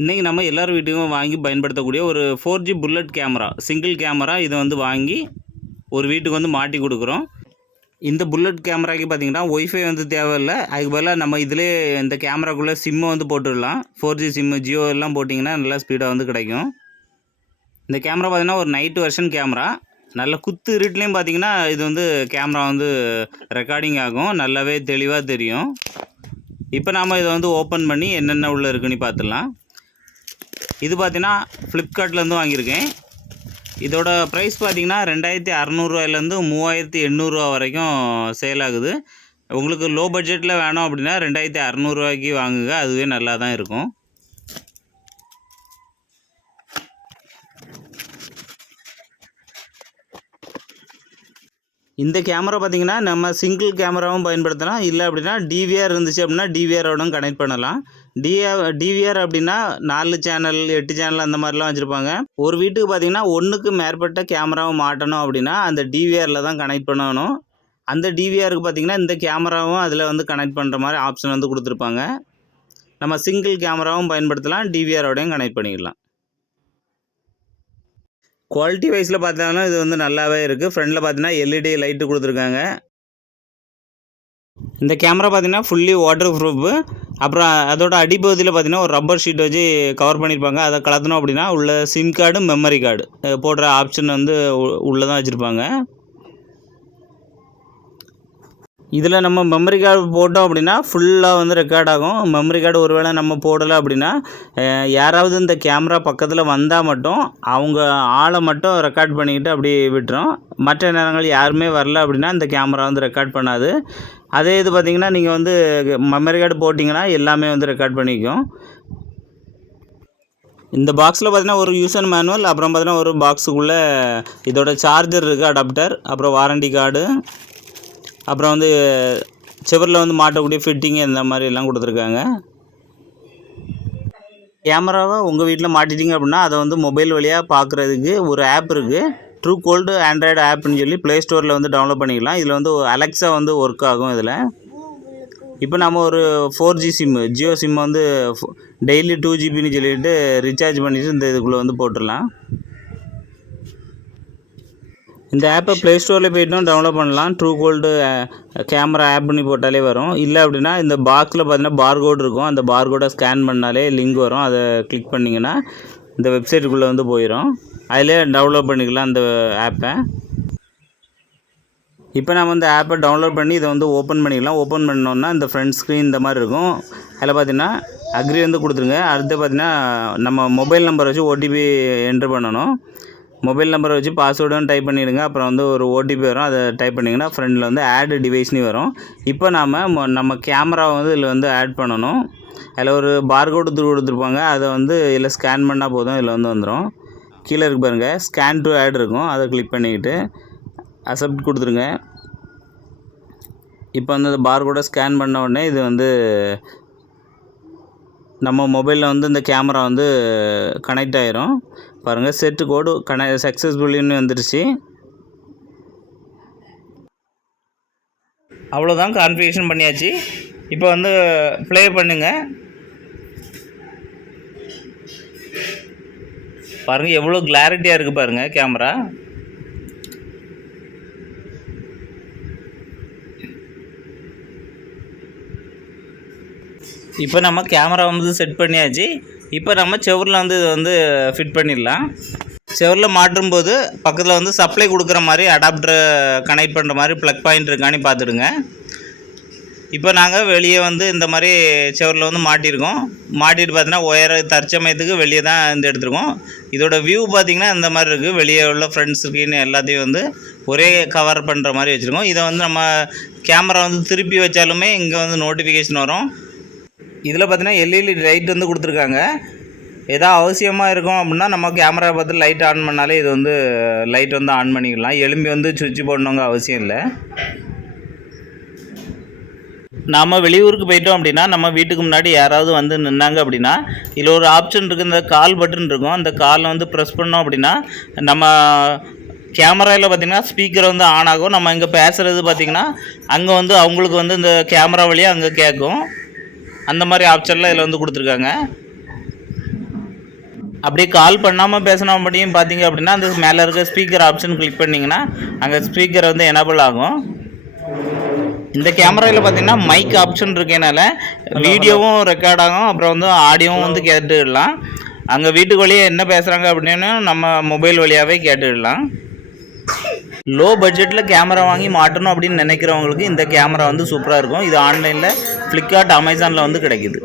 இன்றைக்கி நம்ம எல்லோரும் வீட்டுக்கும் வாங்கி பயன்படுத்தக்கூடிய ஒரு 4G bullet camera, single camera. இதை வந்து வாங்கி ஒரு வீட்டுக்கு வந்து மாட்டி கொடுக்குறோம். இந்த புல்லட் கேமராக்கு பார்த்திங்கன்னா ஒய்ஃபை வந்து தேவையில்லை. அதுக்கு பதிலாக நம்ம இதிலே இந்த கேமராக்குள்ளே சிம்மை வந்து போட்டுடலாம். 4G சிம்மு, ஜியோ எல்லாம் போட்டிங்கன்னா நல்லா ஸ்பீடாக வந்து கிடைக்கும். இந்த கேமரா பார்த்திங்கன்னா ஒரு நைட் வெர்ஷன் கேமரா. நல்ல குத்து இருட்லேயும் பார்த்திங்கன்னா இது வந்து கேமரா வந்து ரெக்கார்டிங் ஆகும், நல்லாவே தெளிவாக தெரியும். இப்போ நாம் இதை வந்து ஓப்பன் பண்ணி என்னென்ன உள்ளே இருக்குன்னு பார்த்துடலாம். இது பார்த்தீங்கன்னா ஃப்ளிப்கார்ட்லேருந்து வாங்கியிருக்கேன். இதோட ப்ரைஸ் பார்த்திங்கன்னா 2600 3800 வரைக்கும் சேல் ஆகுது. உங்களுக்கு லோ பட்ஜெட்டில் வேணும் அப்படின்னா 2600 வாங்குங்க, அதுவே நல்லா தான் இருக்கும். இந்த கேமரா பார்த்திங்கன்னா நம்ம சிங்கிள் கேமராவும் பயன்படுத்தலாம். இல்லை அப்படின்னா டிவிஆர் இருந்துச்சு அப்படின்னா டிவிஆரோடும் கனெக்ட் பண்ணலாம். டிவிஆர் அப்படின்னா 4 சேனல் 8 சேனல் அந்த மாதிரிலாம் வச்சுருப்பாங்க. ஒரு வீட்டுக்கு பார்த்திங்கன்னா ஒன்றுக்கு மேற்பட்ட கேமராவும் மாட்டணும் அப்படின்னா அந்த டிவிஆரில் தான் கனெக்ட் பண்ணணும். அந்த டிவிஆருக்கு பார்த்திங்கன்னா இந்த கேமராவும் அதில் வந்து கனெக்ட் பண்ணுற மாதிரி ஆப்ஷன் வந்து கொடுத்துருப்பாங்க. நம்ம சிங்கிள் கேமராவும் பயன்படுத்தலாம், டிவிஆரோடையும் கனெக்ட் பண்ணிக்கலாம். குவாலிட்டி வைஸில் பார்த்தாலும் இது வந்து நல்லாவே இருக்குது. ஃப்ரண்டில் பார்த்தீங்கன்னா எல்இடி லைட்டு கொடுத்துருக்காங்க. இந்த கேமரா பார்த்தீங்கன்னா ஃபுல்லி வாட்டர் ப்ரூஃபு. அப்புறம் அதோட அடிப்பகுதியில் பார்த்தீங்கன்னா ஒரு ரப்பர் ஷீட் வச்சு கவர் பண்ணியிருப்பாங்க. அதை கலத்தணும் அப்படின்னா உள்ள சிம் கார்டு, மெமரி கார்டு போடுற ஆப்ஷன் வந்து உள்ளே தான் வச்சுருப்பாங்க. இதில் நம்ம மெமரி கார்டு போட்டோம் அப்படின்னா ஃபுல்லாக வந்து ரெக்கார்ட் ஆகும். மெமரி கார்டு ஒருவேளை நம்ம போடலை அப்படின்னா யாராவது இந்த கேமரா பக்கத்தில் வந்தால் மட்டும் அவங்க ஆளை மட்டும் ரெக்கார்ட் பண்ணிக்கிட்டு அப்படி விட்டுரும். மற்ற நேரங்கள் யாருமே வரல அப்படின்னா இந்த கேமரா வந்து ரெக்கார்ட் பண்ணாது. அதே இது பார்த்திங்கன்னா நீங்கள் வந்து மெமரி கார்டு போட்டிங்கன்னா எல்லாமே வந்து ரெக்கார்ட் பண்ணிக்கும். இந்த பாக்ஸில் பார்த்திங்கன்னா ஒரு யூசர் மேனுவல், அப்புறம் பார்த்திங்கன்னா ஒரு பாக்ஸுக்குள்ளே இதோட சார்ஜர் இருக்குது, அடாப்டர், அப்புறம் வாரண்டி கார்டு, அப்புறம் வந்து செவரில் வந்து மாட்டக்கூடிய ஃபிட்டிங்கு இந்த மாதிரி எல்லாம் கொடுத்துருக்காங்க. கேமராவை உங்கள் வீட்டில் மாட்டிட்டிங்க அப்படின்னா அதை வந்து மொபைல் வழியாக பார்க்குறதுக்கு ஒரு ஆப் இருக்குது. ட்ரூ கோல்டு ஆண்ட்ராய்டு ஆப்னு சொல்லி ப்ளே ஸ்டோரில் வந்து டவுன்லோட் பண்ணிக்கலாம். இதில் வந்து அலெக்ஸா வந்து ஒர்க் ஆகும். இதில் இப்போ நம்ம ஒரு 4G சிம்மு, ஜியோ சிம் வந்து டெய்லி 2GB சொல்லிட்டு ரீசார்ஜ் பண்ணிவிட்டு இந்த இதுக்குள்ளே வந்து போட்டுடலாம். இந்த ஆப்பை ப்ளே ஸ்டோரில் போய்ட்டும் டவுன்லோட் பண்ணலாம். ட்ரூ கோல்டு கேமரா ஆப்னு போட்டாலே வரும். இல்லை அப்படின்னா இந்த பாக்ஸில் பார்த்தீங்கன்னா பார்கோடு இருக்கும். அந்த பார்கோடை ஸ்கேன் பண்ணாலே லிங்க் வரும். அதை கிளிக் பண்ணிங்கன்னா இந்த வெப்சைட்டுக்குள்ளே வந்து போயிடும். அதிலே டவுன்லோட் பண்ணிக்கலாம் இந்த ஆப்பை. இப்போ நம்ம இந்த ஆப்பை டவுன்லோட் பண்ணி இதை வந்து ஓப்பன் பண்ணிக்கலாம். ஓப்பன் பண்ணோன்னா இந்த ஃப்ரண்ட் ஸ்க்ரீன் இந்த மாதிரி இருக்கும். அதில் பார்த்தீங்கன்னா அக்ரி வந்து கொடுத்துருங்க. அடுத்து பார்த்தீங்கன்னா நம்ம மொபைல் நம்பர் வச்சு ஓடிபி என்ட்ரு பண்ணணும். மொபைல் நம்பரை வச்சு பாஸ்வேர்டும் டைப் பண்ணிடுங்க. அப்புறம் வந்து ஒரு ஓடிபி வரும், அதை டைப் பண்ணிங்கன்னா ஃப்ரெண்டில் வந்து ஆட் டிவைஸ்னு வரும். இப்போ நம்ம கேமராவை வந்து இதில் வந்து ஆட் பண்ணணும். அதில் ஒரு பார்கோடு கொடுத்துருப்பாங்க. அதை வந்து இதில் ஸ்கேன் பண்ணால் போதும், இதில் வந்து வந்துடும். கீழே இருக்கு பாருங்கள், ஸ்கேன் டு ஆட் இருக்கும். அதை கிளிக் பண்ணிக்கிட்டு அக்செப்ட் கொடுத்துருங்க. இப்போ வந்து அந்த பார்கோடை ஸ்கேன் பண்ண உடனே இது வந்து நம்ம மொபைலில் வந்து இந்த கேமரா வந்து கனெக்ட் ஆகிரும். பாருங்கள், செட்டு கோடு சக்ஸஸ்ஃபுல்லின்னு வந்துடுச்சு. அவ்வளோதான், கான்ஃபிகரேஷன் பண்ணியாச்சு. இப்போ வந்து ப்ளே பண்ணுங்கள். பாருங்கள் எவ்வளோ கிளாரிட்டியாக இருக்குது பாருங்கள் கேமரா. இப்போ நம்ம கேமரா வந்து செட் பண்ணியாச்சு. இப்போ நம்ம செவரில் வந்து இதை வந்து ஃபிட் பண்ணிடலாம். செவரில் மாட்டும்போது பக்கத்தில் வந்து சப்ளை கொடுக்குற மாதிரி அடாப்டரை கனெக்ட் பண்ணுற மாதிரி ப்ளக் பாயிண்ட் இருக்கான்னு பார்த்துடுங்க. இப்போ நாங்கள் வெளியே வந்து இந்த மாதிரி செவரில் வந்து மாட்டியிருக்கோம். மாட்டிட்டு பார்த்தீங்கன்னா ஒயரை தற்சமயத்துக்கு வெளியே தான் வந்து எடுத்துருக்கோம். இதோட வியூ பார்த்திங்கன்னா இந்த மாதிரி இருக்குது. வெளியே உள்ள ஃப்ரண்ட் ஸ்க்ரீன் எல்லாத்தையும் வந்து ஒரே கவர் பண்ணுற மாதிரி வச்சுருக்கோம். இதை வந்து நம்ம கேமரா வந்து திருப்பி வச்சாலுமே இங்கே வந்து நோட்டிஃபிகேஷன் வரும். இதில் பார்த்தீங்கன்னா எல்இடி லைட் வந்து கொடுத்துருக்காங்க. ஏதாவது அவசியமாக இருக்கும் அப்படின்னா நம்ம கேமரா பார்த்து லைட் ஆன் பண்ணாலே இது வந்து லைட் வந்து ஆன் பண்ணிக்கலாம். எலும்பி வந்து சுவிட்ச் போடணுங்க அவசியம் இல்லை. நாம் வெளியூருக்கு போயிட்டோம் அப்படின்னா நம்ம வீட்டுக்கு முன்னாடி யாராவது வந்து நின்னாங்க அப்படின்னா இதில் ஒரு ஆப்ஷன் இருக்குது, இந்த கால் பட்டன் இருக்கும். அந்த காலை வந்து ப்ரெஸ் பண்ணோம் அப்படின்னா நம்ம கேமராவில் பார்த்திங்கன்னா ஸ்பீக்கர் வந்து ஆன் ஆகும். நம்ம இங்கே பேசுகிறது பார்த்திங்கன்னா அங்கே வந்து அவங்களுக்கு வந்து இந்த கேமரா வழியாக அங்கே கேட்கும். அந்த மாதிரி ஆப்ஷன்லாம் இதில் வந்து கொடுத்துருக்காங்க. அப்படியே கால் பண்ணாமல் பேசணும் அப்படியும் பார்த்தீங்க அப்படின்னா அந்த மேலே இருக்க ஸ்பீக்கர் ஆப்ஷன் கிளிக் பண்ணிங்கன்னா அங்கே ஸ்பீக்கர் வந்து எனேபிள் ஆகும். இந்த கேமராவில் பார்த்தீங்கன்னா மைக் ஆப்ஷன் இருக்கனால வீடியோவும் ரெக்கார்ட் ஆகும், அப்புறம் வந்து ஆடியோவும் வந்து கேட்டுடலாம். அங்கே வீட்டுக்கு வழியாக என்ன பேசுகிறாங்க அப்படின்னு நம்ம மொபைல் வழியாகவே கேட்டுடலாம். லோ பட்ஜெட்டில் கேமரா வாங்கி மாட்டணும் அப்படின்னு நினைக்கிறவங்களுக்கு இந்த கேமரா வந்து சூப்பராக இருக்கும். இது ஆன்லைனில் ஃப்ளிப்கார்ட், அமேசானில் வந்து கிடைக்குது.